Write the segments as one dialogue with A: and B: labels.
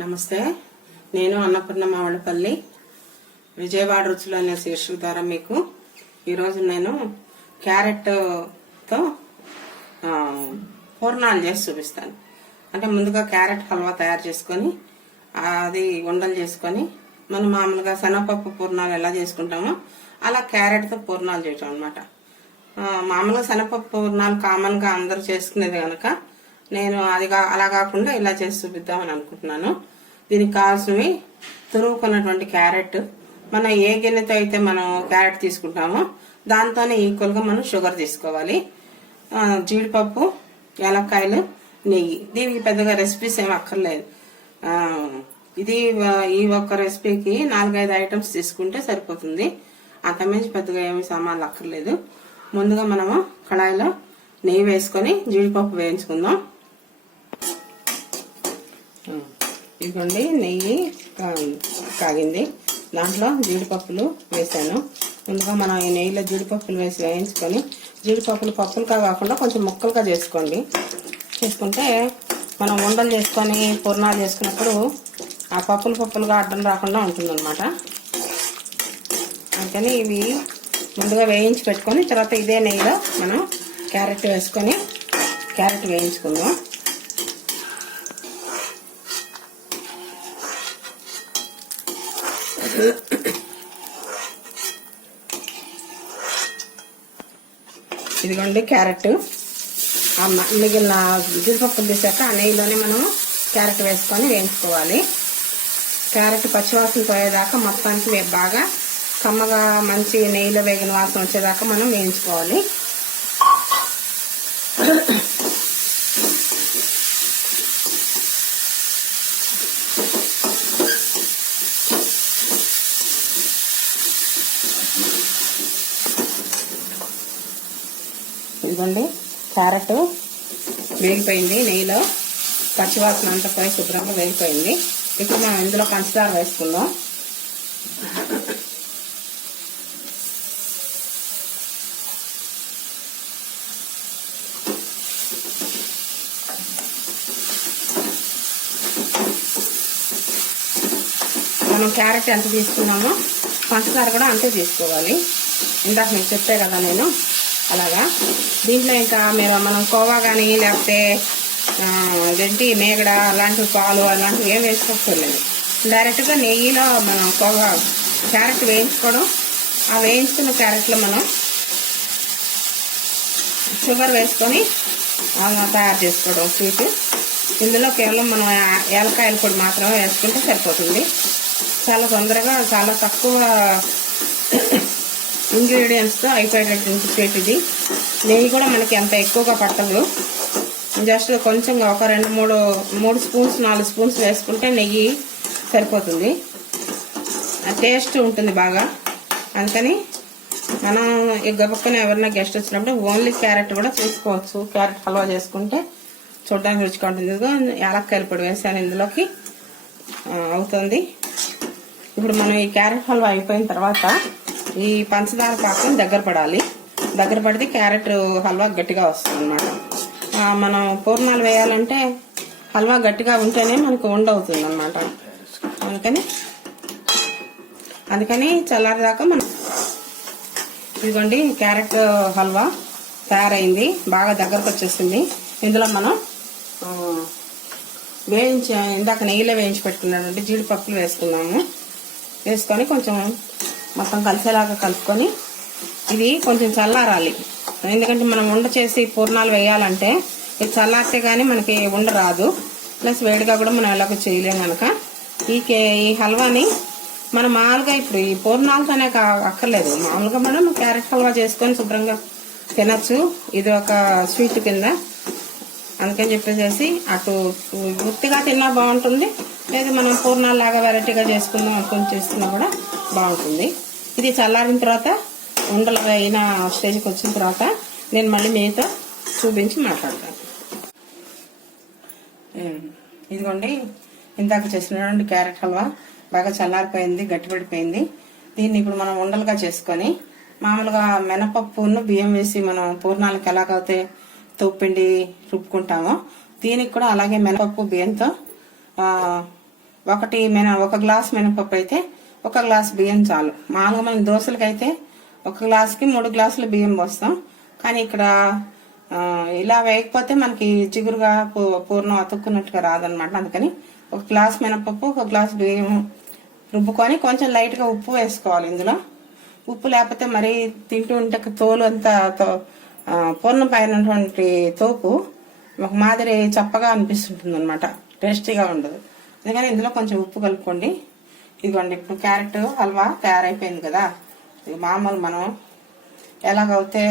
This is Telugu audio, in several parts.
A: నమస్తే. నేను అన్నపూర్ణ మామిడిపల్లి విజయవాడ రుచులు అనే శీర్షిక ద్వారా మీకు ఈరోజు నేను క్యారెట్తో పూర్ణాలు చేసి చూపిస్తాను. అంటే ముందుగా క్యారెట్ హల్వా తయారు చేసుకొని అది ఉండలు చేసుకొని మనం మామూలుగా శనగపప్పు పూర్ణాలు ఎలా చేసుకుంటామో అలా క్యారెట్తో పూర్ణాలు చేయటం అనమాట మామూలుగా శనగపప్పు పూర్ణాలు కామన్గా అందరూ చేసుకునేది కనుక నేను అది అలా కాకుండా ఇలా చేసి చూపిద్దామని అనుకుంటున్నాను. దీనికి కావాల్సినవి తురుగుకున్నటువంటి క్యారెట్. మనం ఏ గిన్నెతో అయితే మనం క్యారెట్ తీసుకుంటామో దాంతోనే ఈక్వల్గా మనం షుగర్ తీసుకోవాలి. జీడిపప్పు యాలక్కాయలు నెయ్యి. దీనికి పెద్దగా రెసిపీస్ ఏం అక్కర్లేదు. ఇది ఈ ఒక్క రెసిపీకి నాలుగైదు ఐటమ్స్ తీసుకుంటే సరిపోతుంది. అంతమించి పెద్దగా ఏమి సామాన్లు అక్కర్లేదు. ముందుగా మనము కళాయిలో నెయ్యి వేసుకొని జీడిపప్పు వేయించుకుందాం. ఇదిగోండి నెయ్యి కాగింది. దాంట్లో జీడిపప్పులు వేసాను. ముందుగా మనం ఈ నెయ్యిలో జీడిపప్పులు వేసి వేయించుకొని జీడిపప్పులు పప్పులుగా కాకుండా కొంచెం ముక్కలుగా చేసుకోండి. చేసుకుంటే మనం ఉండలు చేసుకొని పూర్ణాలు చేసుకున్నప్పుడు ఆ పప్పులు పప్పులుగా అడ్డం రాకుండా ఉంటుందన్నమాట. అందుకని ఇవి ముందుగా వేయించి పెట్టుకొని తర్వాత ఇదే నెయ్యిలో మనం క్యారెట్ వేసుకొని క్యారెట్ వేయించుకుందాం. ఇదిగోండి క్యారెట్. మిగిలిన జీడిపప్పులు తీసాక ఆ నెయ్యిలోనే మనం క్యారెట్ వేసుకొని వేయించుకోవాలి. క్యారెట్ పచ్చివాసన పోయేదాకా మొత్తానికి బాగా కమ్మగా మంచి నెయ్యిలో వేగిన వాసన వచ్చేదాకా మనం వేయించుకోవాలి ఇదిగోండి క్యారెట్ వేగిపోయింది నెయ్యిలో. పచ్చివాసన అంతా పోయి శుభ్రంగా వేగిపోయింది. ఇప్పుడు మనం ఇందులో పంచదార వేసుకుందాం. మనం క్యారెట్ ఎంత తీసుకున్నామో పంచదార కూడా అంతే తీసుకోవాలి. ఇందాక మీకు చెప్పే కదా నేను. అలాగా? దీంట్లో ఇంకా మీరు మనం కోవా కానీ లేకపోతే అదేంటి మేగడ అలాంటివి పాలు అలాంటివి ఏం వేసుకోక్కర్లేదు డైరెక్ట్గా నెయ్యిలో మనం కోవా క్యారెట్ వేయించుకోవడం. ఆ వేయించుకున్న క్యారెట్లో మనం షుగర్ వేసుకొని తయారు చేసుకోవడం స్వీట్. ఇందులో కేవలం మనం యా- పొడి మాత్రమే వేసుకుంటే సరిపోతుంది. చాలా తొందరగా చాలా తక్కువ ఇంగ్రీడియంట్స్తో అయిపోయేటట్టు స్వీట్ ఇది. నెయ్యి కూడా మనకి అంత ఎక్కువగా పట్టదు. జస్ట్ కొంచెం ఒక రెండు మూడు మూడు స్పూన్స్ నాలుగు స్పూన్స్ వేసుకుంటే నెయ్యి సరిపోతుంది. టేస్ట్ ఉంటుంది బాగా. అందుకని మనం ఈ గబక్కన ఎవరైనా గెస్ట్ వచ్చినప్పుడు ఓన్లీ క్యారెట్ కూడా చేసుకోవచ్చు క్యారెట్ హల్వా చేసుకుంటే చూడడానికి రుచిగా ఉంటుంది. ఇదిగో యాలక్కాయల పొడి వేసాను ఇందులోకి. అవుతుంది. ఇప్పుడు మనం ఈ క్యారెట్ హల్వా అయిపోయిన తర్వాత ఈ పంచదార పాకం దగ్గర పడాలి. దగ్గర పడితే క్యారెట్ హల్వా గట్టిగా వస్తుంది అనమాట మనం పూర్ణాలు వేయాలంటే హల్వా గట్టిగా ఉంటేనే మనకు ఉండవుతుంది అనమాట అందుకని అందుకని చల్లారిదాకా మనం ఇదిగోండి క్యారెట్ హల్వా తయారైంది. బాగా దగ్గరకు వచ్చేసింది ఇందులో మనం వేయించి ఇందాక నెయ్యిలో వేయించి పెట్టుకున్నటువంటి జీడిపప్పులు వేసుకున్నాము వేసుకొని కొంచెం మొత్తం కలిసేలాగా కలుపుకొని ఇది కొంచెం చల్లారాలి. ఎందుకంటే మనం ఉండ చేసి పూర్ణాలు వేయాలంటే ఇది చల్లారితే కానీ మనకి ఉండ రాదు. ప్లస్ వేడిగా కూడా మనం ఎలాగో చేయలేం కనుక ఈ కే ఈ హల్వాని మనం మామూలుగా ఇప్పుడు ఈ పూర్ణాలతోనే కా అక్కర్లేదు. మామూలుగా మనం క్యారెట్ హల్వా చేసుకొని శుభ్రంగా తినచ్చు. ఇది ఒక స్వీట్ కింద. అందుకని చెప్పేసి అటు గుర్తిగా తిన్నా బాగుంటుంది. లేదా మనం పూర్ణాలు లాగా వెరైటీగా చేసుకుందాం అనుకుని చేసుకున్నా కూడా బాగుంటుంది. ఇది చల్లారిన తర్వాత ఉండలు అయిన స్టేజ్కి వచ్చిన తర్వాత నేను మళ్ళీ మీతో చూపించి మాట్లాడతాను. ఇదిగోండి ఇందాక చేసినటువంటి క్యారెట్ హల్వా బాగా చల్లారిపోయింది గట్టిపడిపోయింది. దీన్ని ఇప్పుడు మనం ఉండలుగా చేసుకొని మామూలుగా మినపప్పును బియ్యం వేసి మనం పూర్ణాలకు ఎలాగైతే తొప్పిండి రుబ్బుకుంటామో దీనికి కూడా అలాగే మినపప్పు బియ్యంతో ఒకటి మిన ఒక గ్లాస్ మినపప్పు అయితే ఒక గ్లాస్ బియ్యం చాలు. మామూలుగా మనం దోశలకైతే ఒక గ్లాస్కి మూడు గ్లాసులు బియ్యం పోస్తాం. కానీ ఇక్కడ ఇలా వేయకపోతే మనకి జిగురుగా పూర్ణం అతుక్కున్నట్టుగా రాదనమాట అందుకని ఒక గ్లాస్ మినపప్పు ఒక గ్లాస్ బియ్యం రుబ్బుకొని కొంచెం లైట్గా ఉప్పు వేసుకోవాలి ఇందులో. ఉప్పు లేకపోతే మరీ తింటూ ఉంటే తోలు అంతా తో- పూర్ణం పైనటువంటి తోపు ఒక మాదిరి చప్పగా అనిపిస్తుంటుంది అనమాట టేస్టీగా ఉండదు. అందుకని ఇందులో కొంచెం ఉప్పు కలుపుకోండి. ఇదిగోండి ఇప్పుడు క్యారెట్ హల్వా తయారైపోయింది కదా. ఇది మామూలు మనం ఎలాగైతే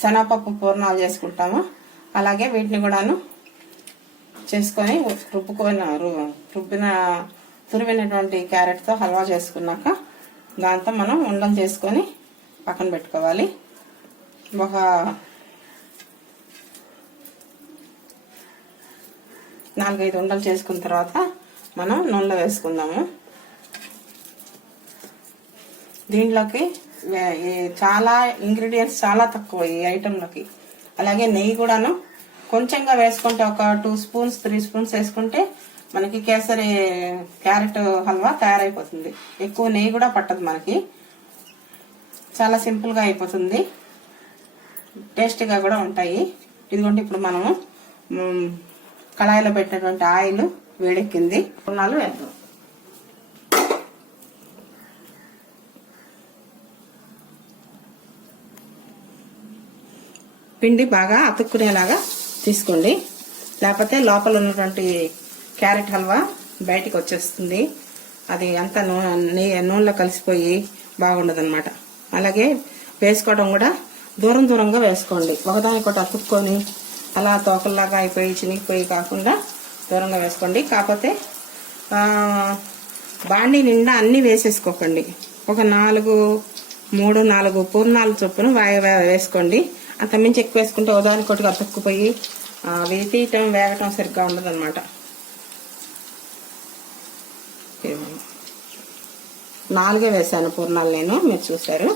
A: శనగపప్పు పూర్ణాలు చేసుకుంటామో అలాగే వీటిని కూడాను చేసుకొని రుబ్బుకొని రుబ్బిన తురిమినటువంటి క్యారెట్తో హల్వా చేసుకున్నాక దాంతో మనం ఉండలు చేసుకొని పక్కన పెట్టుకోవాలి. ఒక నాలుగైదు ఉండలు చేసుకున్న తర్వాత మనం నూనెలో వేసుకుందాము. దీంట్లోకి చాలా ఇంగ్రీడియంట్స్ చాలా తక్కువ ఈ ఐటెంలోకి అలాగే నెయ్యి కూడాను కొంచెంగా వేసుకుంటే ఒక టూ స్పూన్స్ త్రీ స్పూన్స్ వేసుకుంటే మనకి కేసరి క్యారెట్ హల్వా తయారైపోతుంది. ఎక్కువ నెయ్యి కూడా పట్టదు మనకి. చాలా సింపుల్గా అయిపోతుంది. టేస్టీగా కూడా ఉంటాయి. ఇదిగోండి ఇప్పుడు మనము కళాయిలో పెట్టినటువంటి ఆయిల్ వేడెక్కింది. కొన్నాళ్ళు వేద్దాం. పిండి బాగా అతుక్కునేలాగా తీసుకోండి. లేకపోతే లోపల ఉన్నటువంటి క్యారెట్ హల్వా బయటికి వచ్చేస్తుంది. అది అంతా నూనె నూనెలో కలిసిపోయి బాగుండదు అనమాట అలాగే వేసుకోవడం కూడా దూరం దూరంగా వేసుకోండి. ఒకదానికొకటి అతుక్కొని అలా తోకల్లాగా అయిపోయి చినిగిపోయి కాకుండా దూరంగా వేసుకోండి. కాకపోతే బాండీ నిండా అన్నీ వేసేసుకోకండి. ఒక నాలుగు మూడు నాలుగు పూర్ణాలు చొప్పున వే- వేసుకోండి. అంతమించి ఎక్కువ వేసుకుంటే ఉదాహరణకొట్టుగా అతుక్కుపోయి ఆ, అవి తీయటం వేగటం సరిగ్గా ఉండదు అనమాట నాలుగే వేసాను పూర్ణాలు నేను మీరు చూసారు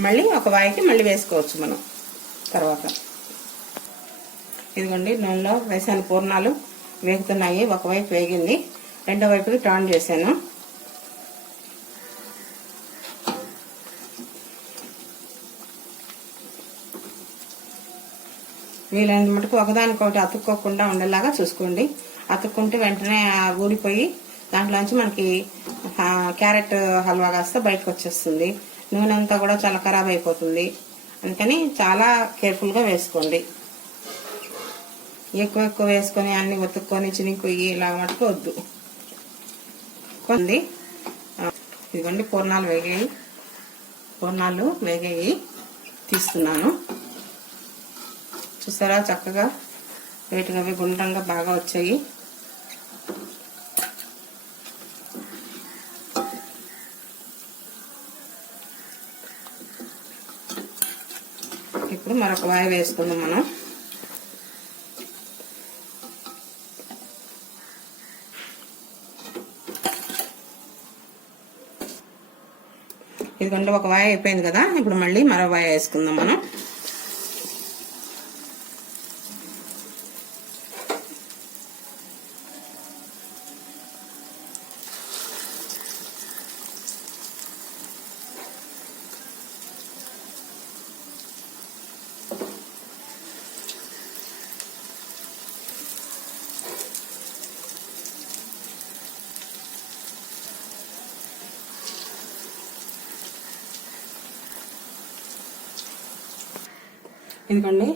A: మళ్ళీ ఒక వాయికి మళ్ళీ వేసుకోవచ్చు మనం తర్వాత. ఇదిగోండి నూనెలో వేసాను పూర్ణాలు. వేగుతున్నాయి ఒక వైపు వేగింది. రెండో వైపుకి టర్న్ చేశాను. వీలైనంత మటుకు ఒకదానికొకటి అతుక్కోకుండా ఉండేలాగా చూసుకోండి. అతుక్కుంటే వెంటనే ఊడిపోయి దాంట్లోంచి మనకి క్యారెట్ హల్వా కాస్త బయటకు వచ్చేస్తుంది నూనె అంతా కూడా చాలా ఖరాబ్ అయిపోతుంది. అందుకని చాలా కేర్ఫుల్గా వేసుకోండి. ఎక్కువ ఎక్కువ వేసుకొని అన్ని ఉతుక్కొని చినిగిపోయి ఇలా మటుకు వద్దు. కొంది ఇదిగోండి పూర్ణాలు వేగాయి. పూర్ణాలు వేగాయి. తీస్తున్నాను. చూసారా? చక్కగా అవి గుండ్రంగా బాగా వచ్చాయి. ఇప్పుడు మరొక వాయి వేసుకుందాం మనం. ఇదిగోండి ఒక వాయి అయిపోయింది కదా? ఇప్పుడు మళ్ళీ మరో వాయి వేసుకుందాం మనం. ఇదిగోండి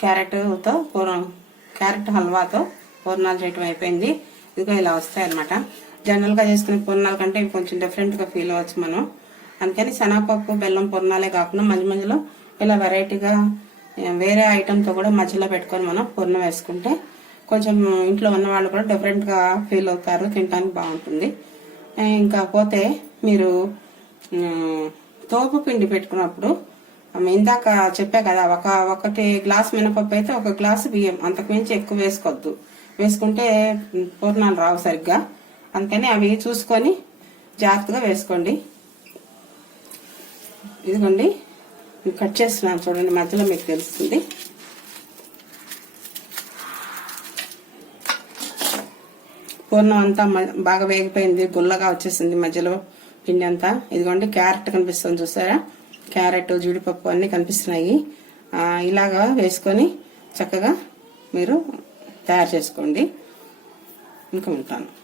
A: క్యారెట్తో పూర్వం క్యారెట్ హల్వాతో పూర్ణాలు చేయటం అయిపోయింది. ఇదిగో ఇలా వస్తాయి అనమాట జనరల్గా చేసుకునే పూర్ణాల కంటే ఇవి కొంచెం డిఫరెంట్గా ఫీల్ అవ్వచ్చు మనం. అందుకని శనగపప్పు బెల్లం పూర్ణాలే కాకుండా మధ్య మధ్యలో ఇలా వెరైటీగా వేరే ఐటెంతో కూడా మధ్యలో పెట్టుకొని మనం పూర్ణం వేసుకుంటే కొంచెం ఇంట్లో ఉన్న వాళ్ళు కూడా డిఫరెంట్గా ఫీల్ అవుతారు తినడానికి బాగుంటుంది. ఇంకా పోతే మీరు తోపు పిండి పెట్టుకున్నప్పుడు ఇందాక చెప్పా కదా ఒక ఒకటి గ్లాస్ మినపప్పు అయితే ఒక గ్లాసు బియ్యం. అంతకు మించి ఎక్కువ వేసుకోవద్దు వేసుకుంటే పూర్ణాలు రావు సరిగ్గా. అందుకని అవి చూసుకొని జాగ్రత్తగా వేసుకోండి. ఇదిగోండి కట్ చేస్తున్నాను చూడండి మధ్యలో మీకు తెలుస్తుంది. పూర్ణం అంతా బాగా వేగిపోయింది గుల్లగా వచ్చేసింది మధ్యలో పిండి అంతా. ఇదిగోండి క్యారెట్ కనిపిస్తుంది చూసారా? క్యారెట్ జీడిపప్పు అన్ని కనిపిస్తున్నాయి. ఇలాగా వేసుకొని చక్కగా మీరు తయారు చేసుకోండి. ఇంకా ఉంటాను.